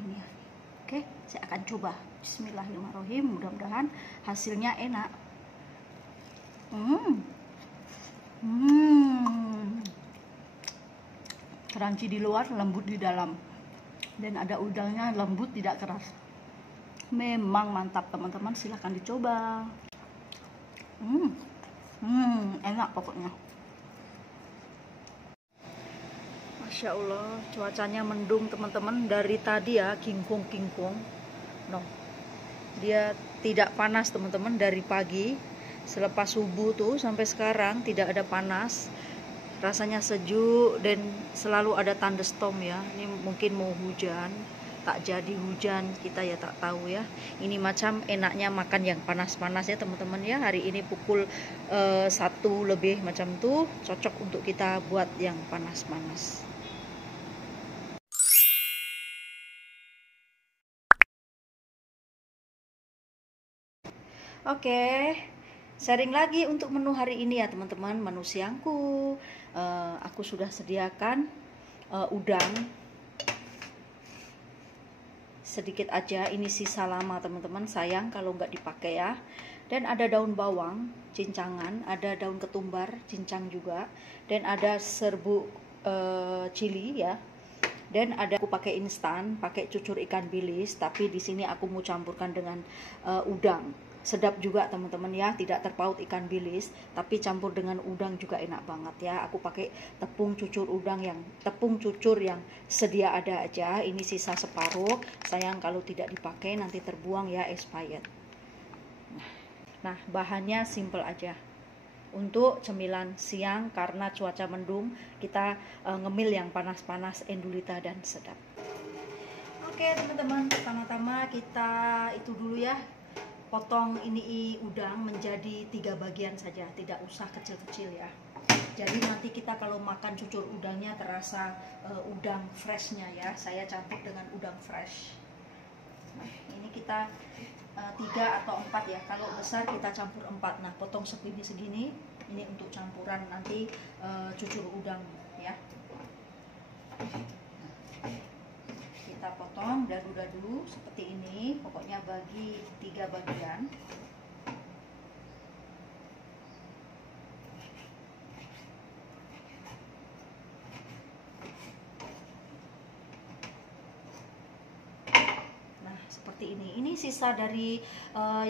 ini. Oke, saya akan coba. Bismillahirrahmanirrahim. Mudah-mudahan hasilnya enak. Crunchy di luar, lembut di dalam, dan ada udangnya lembut, tidak keras. Memang mantap teman-teman, silahkan dicoba. Enak pokoknya. Masya Allah, cuacanya mendung teman-teman. Dari tadi ya, kingkung. No, dia tidak panas teman-teman. Dari pagi selepas subuh tuh sampai sekarang tidak ada panas. Rasanya sejuk dan selalu ada thunderstorm ya. Ini mungkin mau hujan, tak jadi hujan, kita ya tak tahu ya. Ini macam enaknya makan yang panas-panas ya teman-teman ya. Hari ini pukul 1 lebih macam tuh, cocok untuk kita buat yang panas-panas. Oke, sharing lagi untuk menu hari ini ya teman-teman. Menu siangku, aku sudah sediakan udang sedikit aja. Ini sisa lama teman-teman, sayang kalau nggak dipakai ya. Dan ada daun bawang cincangan, ada daun ketumbar cincang juga, dan ada serbuk cili ya. Dan ada, aku pakai instan, pakai cucur ikan bilis, tapi di sini aku mau campurkan dengan udang. Sedap juga teman-teman ya, tidak terpaut ikan bilis, tapi campur dengan udang juga enak banget ya. Aku pakai tepung cucur yang sedia ada aja. Ini sisa separuh, sayang kalau tidak dipakai nanti terbuang ya, expired. Nah, bahannya simple aja. Untuk cemilan siang karena cuaca mendung, kita ngemil yang panas-panas, endulita dan sedap. Oke teman-teman, pertama-tama kita itu dulu ya, potong ini udang menjadi 3 bagian saja, tidak usah kecil-kecil ya. Jadi nanti kita kalau makan cucur udangnya terasa udang freshnya ya. Saya campur dengan udang fresh. Nah, ini kita 3 atau 4 ya. Kalau besar kita campur 4. Nah, potong segini-segini. Ini untuk campuran nanti cucur udang ya. Kita potong dadu-dadu seperti ini, pokoknya bagi 3 bagian. Nah seperti ini sisa dari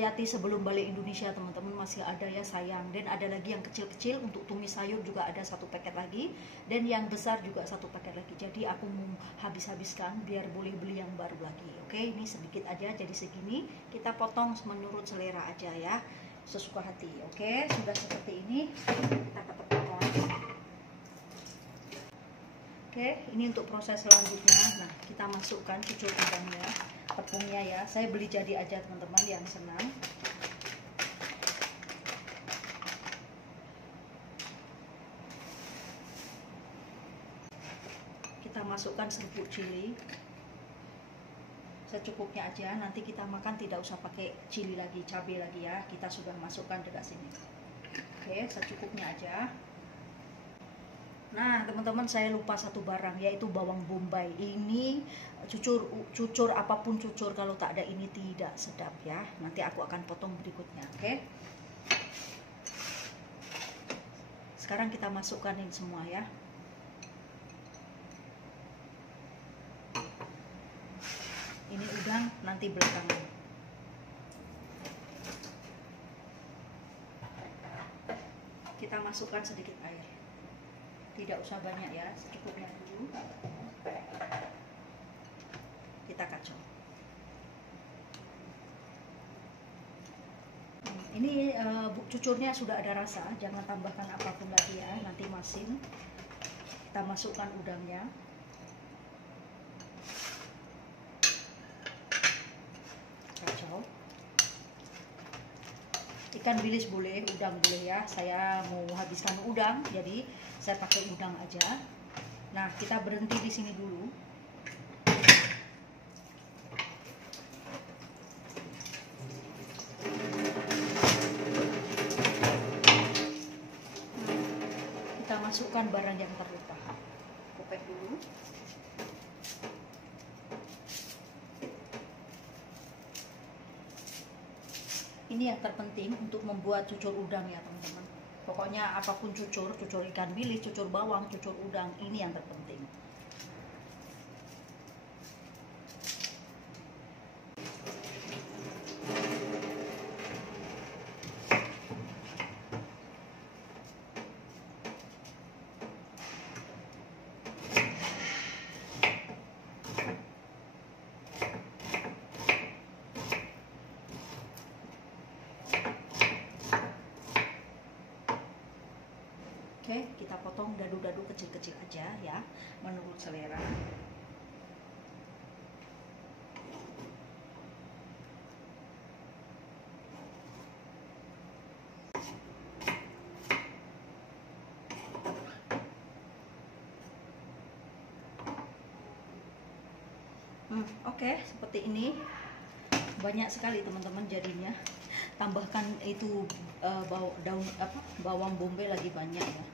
Yati sebelum balik Indonesia teman-teman, masih ada ya sayang. Dan ada lagi yang kecil-kecil untuk tumis sayur juga ada 1 paket lagi, dan yang besar juga 1 paket lagi. Jadi aku mau habis-habiskan biar boleh beli yang baru lagi. Oke, ini sedikit aja jadi segini, kita potong menurut selera aja ya, sesuka hati. Oke, sudah seperti ini kita potong. Oke, ini untuk proses selanjutnya. Nah, kita masukkan cucur udangnya, tepungnya ya. Saya beli jadi aja teman-teman yang senang. Kita masukkan serbuk cili secukupnya aja, nanti kita makan tidak usah pakai cili lagi, cabai lagi ya, kita sudah masukkan dekat sini. Oke, secukupnya aja. Nah teman-teman, saya lupa 1 barang, yaitu bawang bombay. Ini cucur apapun cucur, kalau tak ada ini tidak sedap ya. Nanti aku akan potong berikutnya. Oke, sekarang kita masukkan ini semua ya. Ini udang nanti belakangan. Kita masukkan sedikit air, tidak usah banyak ya, secukupnya dulu. Kita kacau. Ini cucurnya sudah ada rasa, jangan tambahkan apapun lagi ya, nanti masin. Kita masukkan udangnya. Kacau. Ikan bilis boleh, udang boleh ya. Saya mau habiskan udang, jadi saya pakai udang aja. Nah, kita berhenti di sini dulu. Kita masukkan barang yang terlupa. Kopek dulu. Ini yang terpenting untuk membuat cucur udang ya teman-teman. Pokoknya apapun cucur ikan bilis, cucur bawang, cucur udang, ini yang terpenting. Oke, kita potong dadu-dadu kecil-kecil aja ya, menurut selera. Oke, seperti ini. Banyak sekali teman-teman jadinya. Tambahkan itu bawang bombay lagi banyak ya.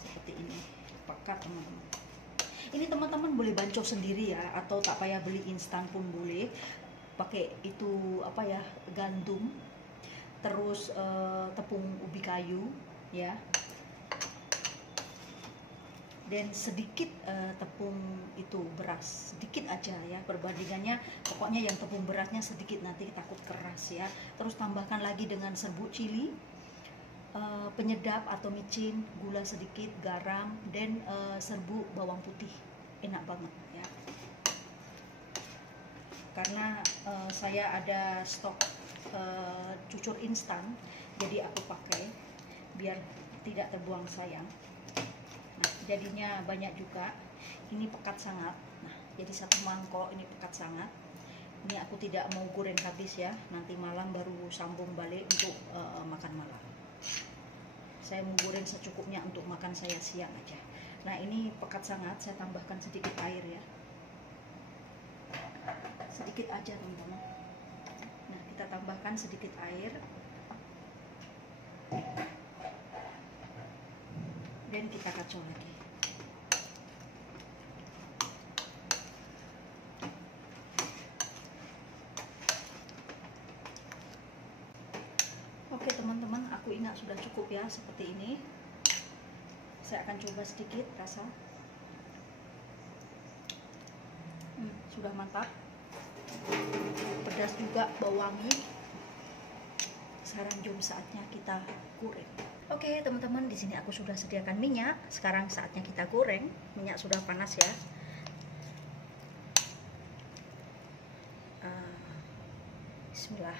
Seperti ini. Pekat teman-teman. Ini teman-teman boleh banco sendiri ya, atau tak payah beli instan pun boleh. Pakai itu gandum, terus tepung ubi kayu ya, dan sedikit tepung itu beras, sedikit aja ya, perbandingannya pokoknya yang tepung berasnya sedikit, nanti takut keras ya. Terus tambahkan lagi dengan serbuk cili, penyedap atau micin, gula sedikit, garam, dan serbuk bawang putih. Enak banget ya, karena saya ada stok cucur instan, jadi aku pakai biar tidak terbuang sayang. Nah, jadinya banyak juga. Ini pekat sangat. Nah, jadi satu mangkok ini pekat sangat. Ini aku tidak mau goreng habis ya. Nanti malam baru sambung balik untuk makan malam. Saya mau goreng secukupnya untuk makan saya siang aja. Nah, ini pekat sangat. Saya tambahkan sedikit air ya. Sedikit aja teman-teman. Nah, kita tambahkan sedikit air. Dan kita kacau lagi. Oke teman-teman, aku ingat sudah cukup ya, seperti ini. Saya akan coba sedikit rasa. Sudah mantap. Pedas juga, bau wangi. Sekarang jom saatnya kita goreng. Oke teman-teman, di sini aku sudah sediakan minyak. Sekarang saatnya kita goreng. Minyak sudah panas ya. Bismillah.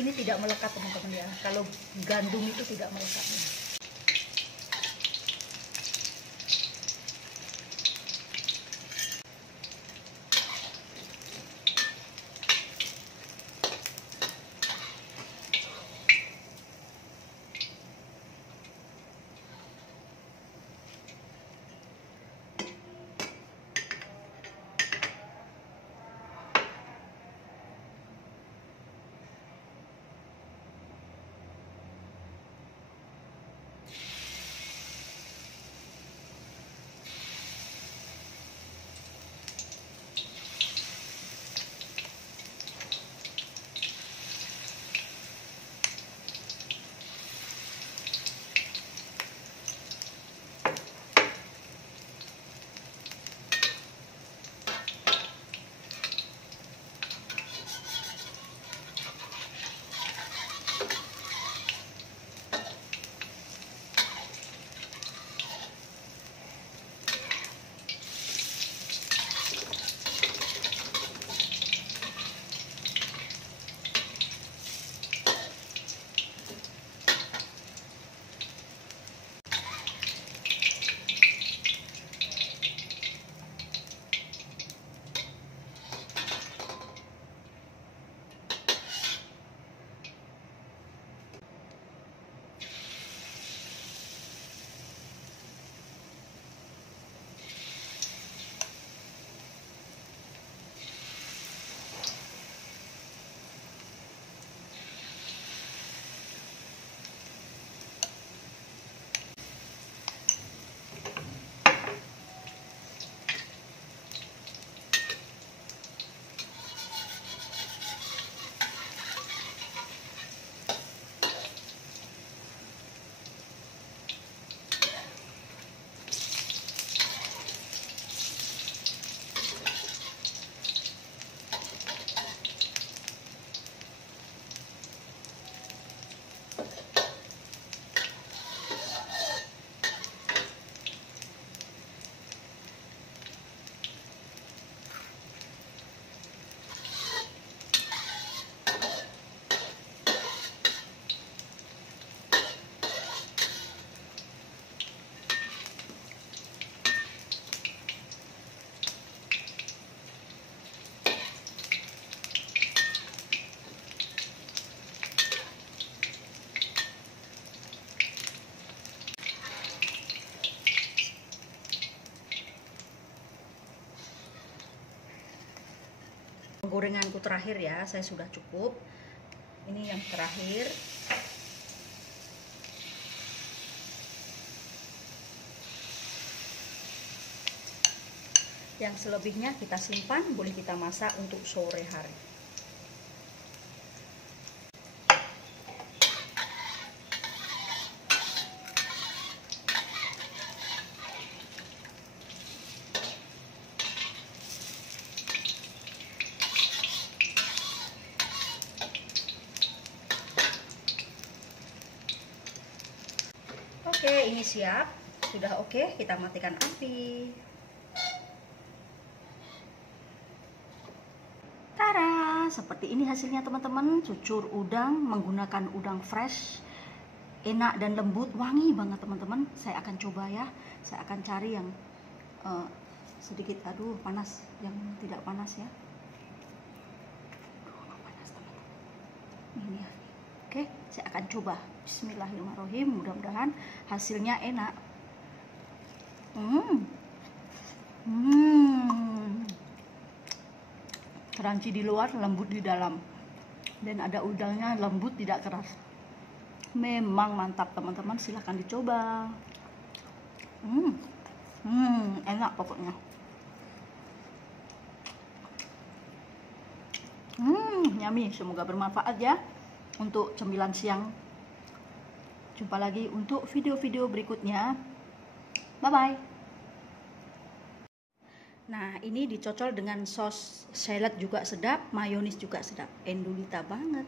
Ini tidak melekat teman-teman ya. Kalau gandum itu tidak melekat. Gorenganku terakhir ya, saya sudah cukup. Ini yang terakhir. Yang selebihnya kita simpan, boleh kita masak untuk sore hari. Oke, ini siap. Sudah oke, kita matikan api. Tada, seperti ini hasilnya teman-teman. Cucur udang menggunakan udang fresh. Enak dan lembut, wangi banget teman-teman. Saya akan coba ya. Saya akan cari yang sedikit, aduh panas, yang tidak panas ya. Panas teman-teman. Ini ya. Oke, saya akan coba. Bismillahirrahmanirrahim. Mudah-mudahan hasilnya enak. Crunchy di luar, lembut di dalam. Dan ada udangnya lembut, tidak keras. Memang mantap teman-teman. Silahkan dicoba. Enak pokoknya. Yummy. Semoga bermanfaat ya untuk cemilan siang. Jumpa lagi untuk video-video berikutnya. Bye-bye. Nah, ini dicocol dengan sos salad juga sedap, mayonis juga sedap. Endulita banget.